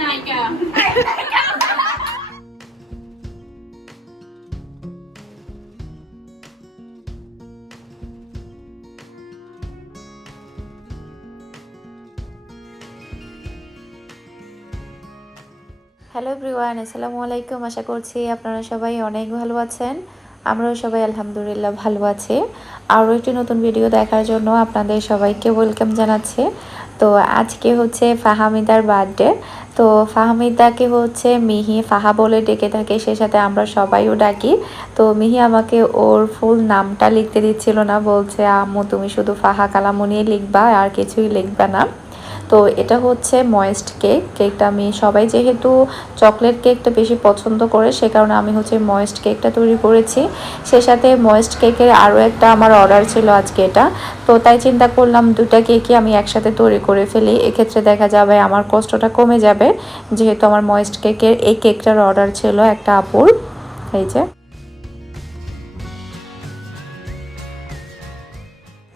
নায়িকা। Hello everyone, আসসালামু আলাইকুম। আশা করছি আপনারা সবাই অনেক ভালো আছেন। আমরাও সবাই আলহামদুলিল্লাহ ভালো আছি। আরও একটি নতুন ভিডিও দেখার জন্য আপনাদের সবাইকে ওয়েলকাম জানাচ্ছি। তো আজকে হচ্ছে ফাহামিদার বার্থডে। তো ফাহামিদাকে হচ্ছে মিহি ফাহা বলে ডেকে থাকে, সে সাথে আমরা সবাইও ডাকি। তো মিহি আমাকে ওর ফুল নামটা লিখতে দিচ্ছিল না, বলছে আম্মু তুমি শুধু ফাহা কালামুনি লিখবা, আর কিছুই লিখবা না। তো এটা হচ্ছে ময়েস্ট কেক। কেকটা আমি সবাই যেহেতু চকলেট কেকটা বেশি পছন্দ করে, সে কারণে আমি হচ্ছে ময়েস্ট কেকটা তৈরি করেছি। সে সাথে ময়েস্ট কেকের আরও একটা আমার অর্ডার ছিল আজকে এটা। তো তাই চিন্তা করলাম দুটা কেকই আমি একসাথে তৈরি করে ফেলি, এক্ষেত্রে দেখা যাবে আমার কষ্টটা কমে যাবে, যেহেতু আমার ময়েস্ট কেকের এই কেকটার অর্ডার ছিল একটা আপুর। এই যে,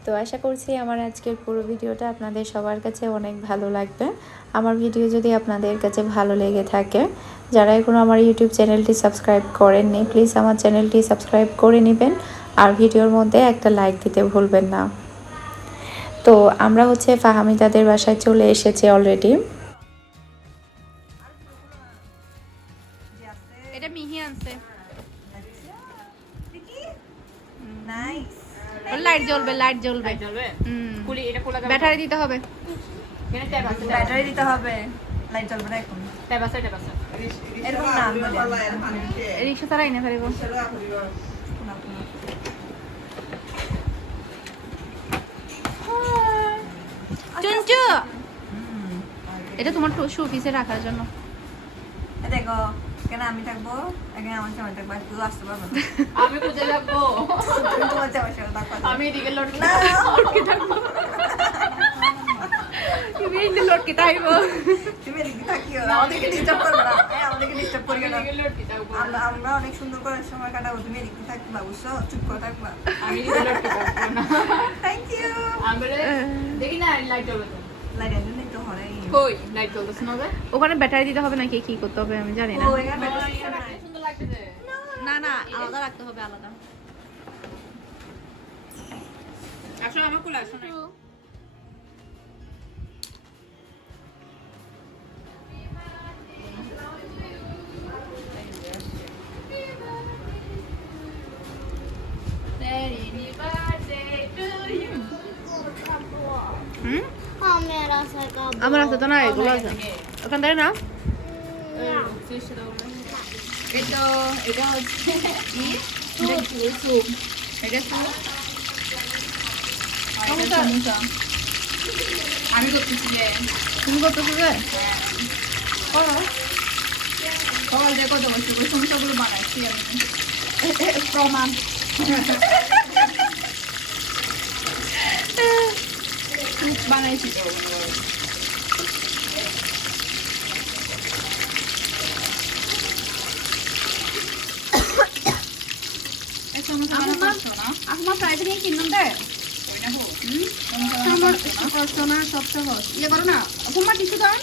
তো আশা করছি আমার আজকের পুরো ভিডিওটা আপনাদের সবার কাছে অনেক ভালো লাগবে। আমার ভিডিও যদি আপনাদের কাছে ভালো লেগে থাকে, যারা এখনও আমার ইউটিউব চ্যানেলটি সাবস্ক্রাইব করেননি, প্লিজ আমার চ্যানেলটি সাবস্ক্রাইব করে নেবেন, আর ভিডিওর মধ্যে একটা লাইক দিতে ভুলবেন না। তো আমরা হচ্ছে ফাহামিদাদের বাসায় চলে এসেছি অলরেডি। এটা মিহি আনছে। লাইট জ্বলবে, লাইট জ্বলবে। ব্যাটারি দিতে হবে, ব্যাটারি দিতে হবে, লাইট জ্বলবে না এখন। এরকম না রিক্সা তারাই না পারিব। চঞ্চু, এটা তোমার শু পিসে রাখার জন্য। দেখো, কেন আমি থাকবো এখানে, আমার সামনে থাকবো, তুই আসতে পারবো না। আমি কোথায় থাকবো? তুমি তোমার জামার সাথে থাকবো। আমি এদিকে লটকে থাকবো। তুমি এদিকে লটকে থাকবো। তুমি এদিকে থাকিও, আমাদেরকে ডিস্টার্ব করবে না। আমাদেরকে ডিস্টার্ব করবে না। আমরা অনেক সুন্দর করে সময় কাটাবো, তুমি এদিকে থাকবা, বুঝছো? চুপ করে থাকবা। আমি এদিকে লটকে থাকবো না। Thank you. দেখি না লাইট জ্বলবে তো। লাইট আনলে একটু হরে। কই লাইট জ্বলতেছে না? ওখানে ব্যাটারি দিতে হবে নাকি কি করতে হবে আমি জানি না। ও এখানে ব্যাটারি নাই। সুন্দর লাগতেছে। না না, আলাদা রাখতে হবে, আলাদা। আসো আমার কোলে আসো না। আমার আছে তো না, এগুলো আছে ওখান থেকে না। এটা হচ্ছে আমি করতেছি যে, তুমি করতেছো যে সকাল থেকে কত বসে ওই সমস্যাগুলো বানাচ্ছি আমি প্রমাণ। বানাইছি তো আমার প্রাইভেট নিয়ে কিনলাম দে সোনা সব সহজ ইয়ে করো না তোমার কিছু দাম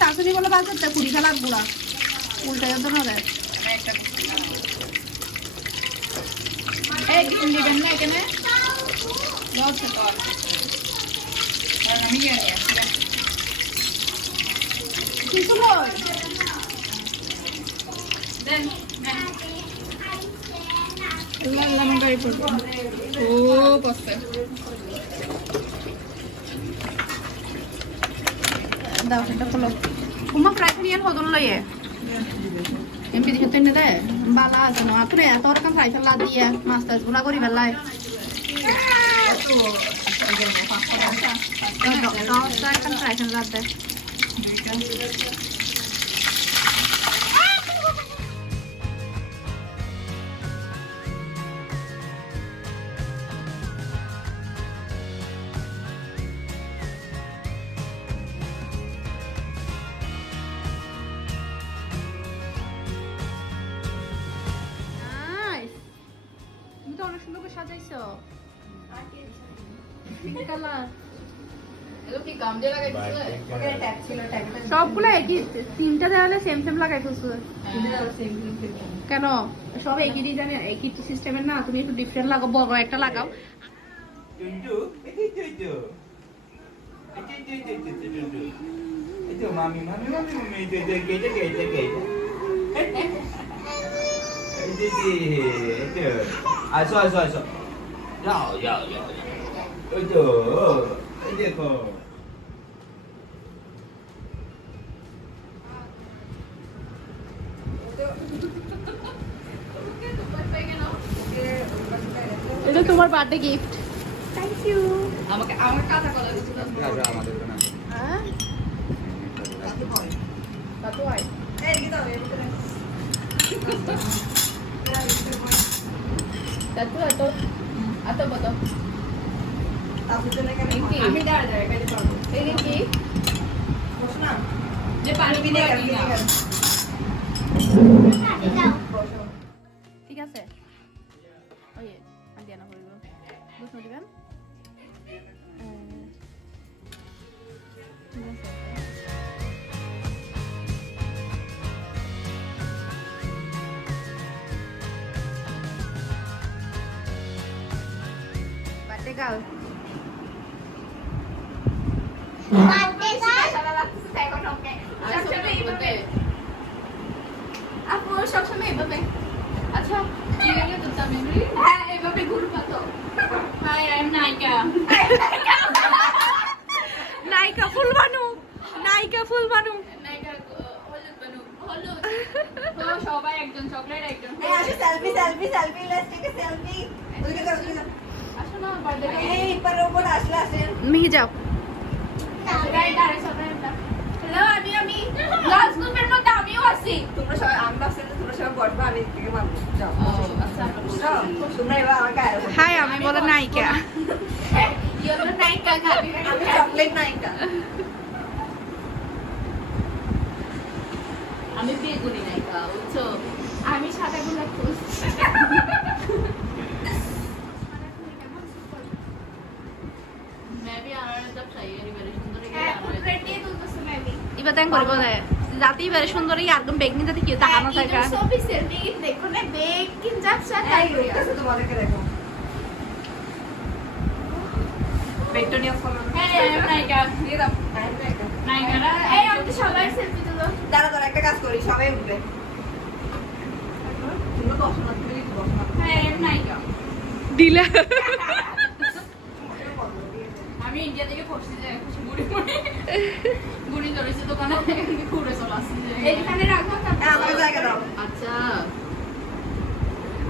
তাসুনি বলে বাজারটা কুড়ি খেলা গুলা উল্টে যেত না রে একদিন দিবেন না এখানে আমি কিছু দেন গাড়ি পড়বো ও বসতে দাও সেটা খোলো উমা প্রাইভেট নিয়ে হদল লয়ে এমপি দিকে তো দে বালা আছে না আপনি এত রকম প্রাইভেট লা দিয়ে মাস্টার গুলা করি বেলায় দশটা এখন প্রাইভেট লা দে অনেক সুন্দর করে সাজাইছো পিঙ্ক কালার এগুলো কি গামজা লাগাইছো সবগুলো একই, তিনটা দেওয়ালে সেম সেম লাগাই ফেলছো কেন? সব একই ডিজাইনের একই সিস্টেমের না, তুমি একটু ডিফারেন্ট লাগাও, বড় একটা লাগাও। আসো আসো আসো, যাও যাও যাও, ওই তো এই দেখো। এটা তোমার বার্থডে গিফট। Thank you. আমাকে আমার কাঁচা কলা দিচ্ছি না। আমাদের তো না। হ্যাঁ তাতো আই এই কি দাও এর মধ্যে তাতো এতো এতো বতো তাতো তো নাকি আমি দাঁড়া দাঁড়া কেটে পারবো। এই কি বস না যে পানি বিনে বিনে গেল ঠিক আছে। ওই আন্টি আনা করব দুধ দিবেন। ঠিক আছে বার্থডে গার্ল আপু সবসময় এভাবে। আচ্ছা হ্যাঁ এভাবে ঘুরবা তো। হাই আই এম নায়িকা। নায়িকা ফুল বানু, নায়িকা ফুল বানু, নায়িকা হলুদ বানু, হলুদ তো সবাই একজন চকলেট একজন। এই আসো selfie selfie selfie let's take a selfie ওদিকে যাও ওদিকে যাও আসো না বার্থডে এই पर ऊपर আসলে আসেন মিহি যাও। হ্যালো আমি গার্লস গ্রুপের মধ্যে আমিও আছি। তোমরা সবাই আমরা আসলে তোমরা সবাই বসবা আমি থেকে মারবো যাও আচ্ছা যাও তোমরা এবার আমাকে আরো হাই আমি বলে নায়িকা। ইউ আর নায়িকা গাবি। আমি চকলেট নায়িকা আমি বেগুনি নায়িকা বুঝছো। আমি সাদা গোলাপ ফুল। মেবি আর একটা ট্রাই করি বেরে সুন্দর এবার দেখ করব না জাতি বেরে সুন্দর এই একদম বেগনি জাতি কি তাকানো থাকে। সবই সেলফি দেখো না বেগ কিন যাচ্ছে তাই করি। এই তোমাদেরকে দেখো বেটনিয়া ফলো হ্যাঁ নায়িকা দিয়ে দাও নায়িকা নায়িকারা এই আমি সবাই সেলফি তুলো। দাঁড়া দাঁড়া একটা কাজ করি সবাই উঠবে তোমরা বসো না তুমি বসো না হ্যাঁ নায়িকা দিলা। আমি ইন্ডিয়া থেকে পড়ছি যে বুড়ি বুড়ি বুড়ি ধরেছে দোকানে ঘুরে চলে আসছে এইখানে রাখো। আমাকে জায়গা দাও আচ্ছা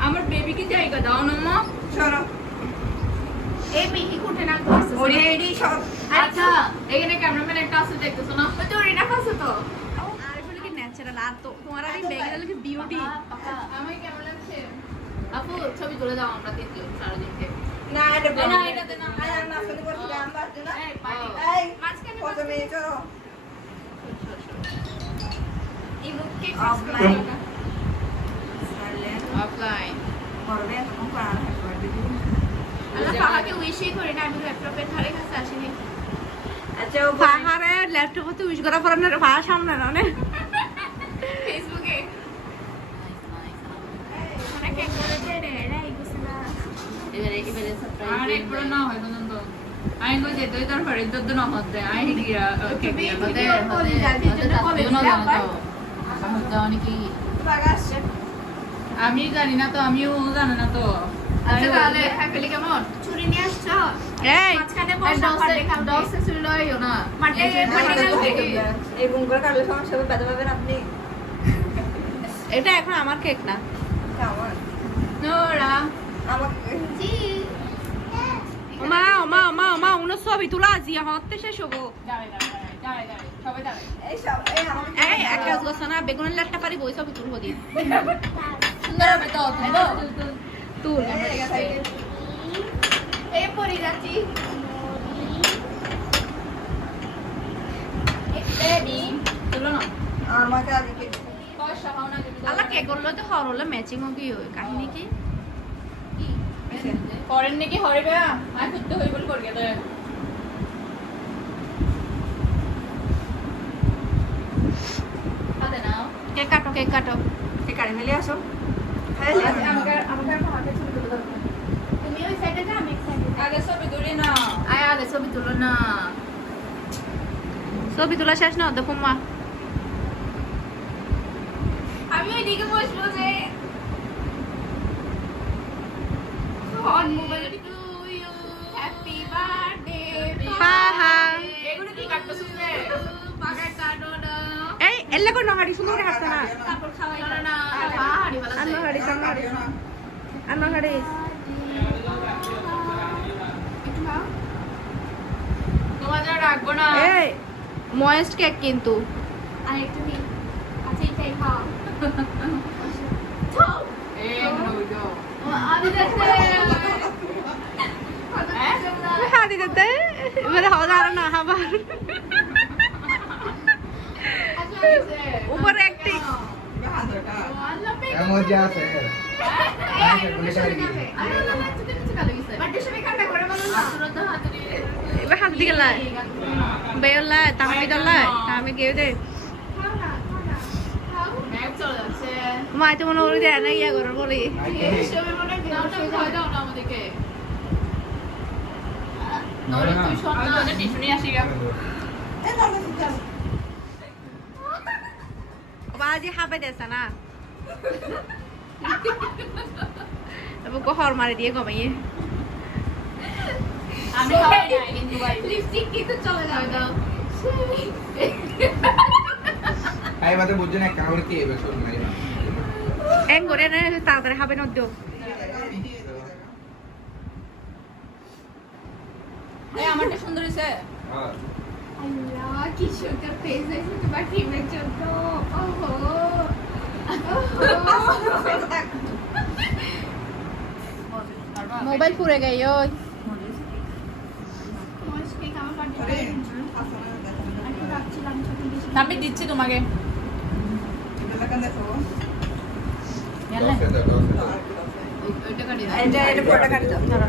আমার বেবিকে জায়গা দাও না মা। সরো এই মিহি কুটে না ওরে এডি সব আচ্ছা এখানে ক্যামেরাম্যান একটা আছে দেখতেছো না ওই তো রিনা কাছে তো আর এগুলো কি ন্যাচারাল আর তো তোমার আর এই বেগের কি বিউটি। আমি কেমন লাগছে আপু ছবি তুলে দাও আমরা দেখি সারাদিনকে। না এটা না, এটাতে না। আরে আমি মাঝখানে বসে গান বাজছে না এই পানি এই মাঝখানে প্রথমে চলো এই লুককে অফলাইন অফলাইন করবে তখন করার হবে আল্লাহ ফাহাকে উইশই করি না আমি ল্যাপটপের ধারে কাছে আসিনি। আচ্ছা ও ফাহারে ল্যাপটপে উইশ করা পরে না ফাহা সামনে না অনেক ফেসবুকে মানে কেক করে দে রে এই গুছনা এবারে সারপ্রাইজ আর একবার না হয় পর্যন্ত আমি কই যে তুই তোর বাড়ি তো না হতে আই গিয়া কেক দিয়া হতে অনেকই লাগা আসছে আমি জানি না তো আমিও জানি না তো আচ্ছা তাহলে ফ্যামিলি কেমন ছুরি নিয়ে আসছো এই মাঝখানে বসা পারে খাও দশে ছুরি লইও না মাঠে এই বুম করে কাটলে সমস্যা হবে ব্যথা পাবেন আপনি এটা এখন আমার কেক না আমার নোরা আমাকে জি ওমা ওমা ওমা ওমা উনো ছবি তোলা জিয়া হতে শেষ হবো। দাঁড়াই সবাই দাঁড়াই এই সব এই আমাকে এই এক কাজ করছ না বেগুনের লাটটা পারি বই ছবি তুলবো দি সুন্দর হবে তো তুল ঠিক আছে এই পরি যাচ্ছি বেবি তুলো না আমাকে আগে কি পয়সা হাও না আল্লাহ কেক করলো তো হর হলো ম্যাচিং ও কি হয় কাহিনী কি করেন নাকি হরিবে আই খুঁজতে হই বল করিয়া দে কেক কাটো। এই কারি মেলে আসো তুমি ওই সাইডে যাও, আমি এক সাইডে যাই। আগে ছবি তুলি না আগে ছবি তুলো না। ছবি তোলা শেষ না দেখো মা। আমি ওইদিকে বসবো যে on mobile to you, happy birthday. হ্যাঁ হ্যাঁ এগুলো কি কাটতেছিস রে পাকা কাটো না। এই এল্লা কো নহাড়ি সুন্দর করে হাসছে না তারপর খাওয়াই না পাহাড়ি वाला আন্ন হাড়ি সামহাড়ি আন্ন হাড়ি তোমাদের রাখবো না এই ময়েস্ট কেক কিন্তু আর একটু নি আচ্ছা এই খাও এই নুডো আমি দেখতে হাদি দিতে মেরে হাজার না আবার ऊपर एक्टिंग क्या मजा आता है এবার হাত দিকে লাই বেয়লাই তাহামি দলাই তাহামি গেও দে ম্যাচ চলে যাচ্ছে মা তো মনে করে দেয় না ইয়া করার বলি ছবি মনে খাওয়া দাও না আমাদেরকে নরে তুই শোন না আমি টিস্যু নিয়ে আসি গা বাজি হাবে দেছে না এবার গহর মারি দিয়ে গমাইয়ে আমি খাওয়াই নাই কিন্তু ভাই লিপস্টিক কিন্তু চলে যাবে দাও आई बात बुझे ना क्या करती है बस नहीं এং করে না তাড়াতাড়ি হাবে নদ্য এই আমারটা সুন্দর হইছে हां আল্লাহ কি সুন্দর ফেস হয়েছে তোমার ক্রিমের জন্য ওহো মোবাইল পুড়ে গেল ওই আমি দিচ্ছি তোমাকে ওইটা কাটি দাও এটা ফটো কাটি দাও ধরো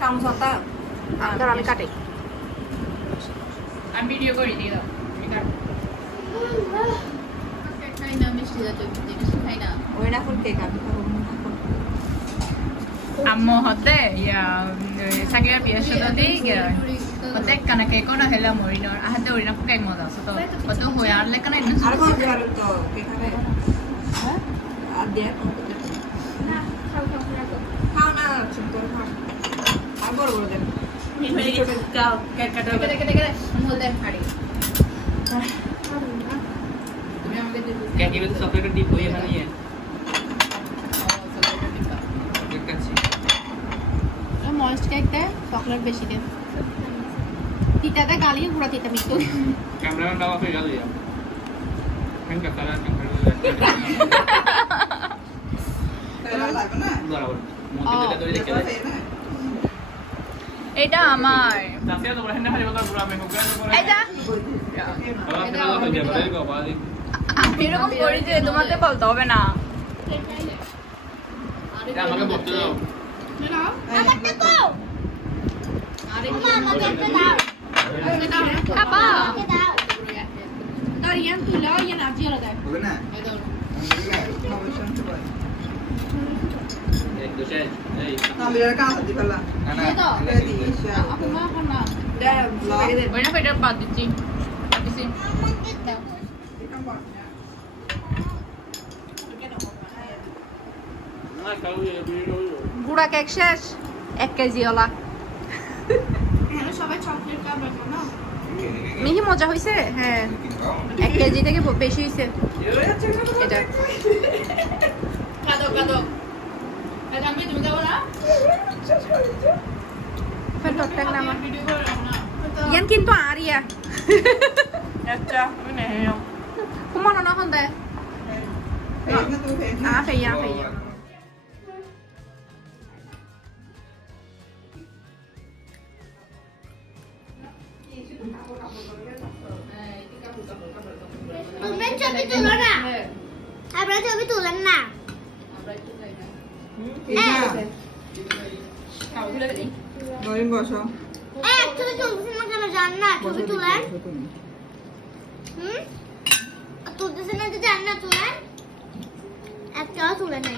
চামচটা ধর আমি কাটি আমি ভিডিও করে দিয়ে দাও খাই না মিষ্টি জাতীয় জিনিস খাই না ওই না ফুল কেক আমি আম্মু হতে ইয়া সাকিরা বিয়ের সাথে হতে কানা কেক না হেলা মরিনর আহাতে ওরিনা কেক মজা আছে তো কত হয়ে আর লেখা নাই আর কোন দিবার তো কেক খাবে হ্যাঁ আর দিয়ে না খাও খাও রাখো খাও না সুন্দর খাও আর বড় বড় দেন কেক কাটা দেখে দেখে মধ্যে খাড়ি তুমি আমাকে দিতে क्या केवल चॉकलेट डिप हुई है नहीं है एक अच्छी ময়েস্ট কেক দে চকলেট বেশি দে তিতাতে গালি পুরা তিতা মিষ্টি कैमरा में डाला फिर डाल दिया इनका कलर লাগবে না बराबर मोटे का तो ये क्या है এটা আমার तासे तो रहने वाले बता पूरा में हो गया तो এটা अब आप तो जब बदल को बाद আমি এরকম করি যে তোমাকে বলতে হবে না এটা আমাকে বলতে দাও আমাকে দাও আরে আমাকে দাও আপা দাও ইয়ান তুই লাও ইয়ান আজি হলো দেখ होगा ना एक दो शायद नहीं আমি আর কাম দিবা না ना ना আপু মা খানা দে ব্লগ দে ওই না ফেটার বাদ দিচ্ছি দিচ্ছি ना खाओ ये वीडियो বুড়া কেক শেষ 1 কেজি ওলা সবাই চকলেট খাবে না মিহি মজা হইছে হ্যাঁ 1 কেজি থেকে বেশি হইছে এটা কাদো কাদো এটা আমি তুমি যাবো না ফের টকটাক নামা ভিডিও করে রাখো না ইয়ান কিন্তু আরিয়া আচ্ছা আমি নেই কুমানো না হন্দে আ ফেয়া ফেয়া Husband ছবি তুলো না আপনারা ছবি তুলেন না নরিন বসো এক ছবি তুলতেছেন না কেন জান না ছবি তুলেন তুলতেছেন না যে জান না তুলেন একটা তুলে নেই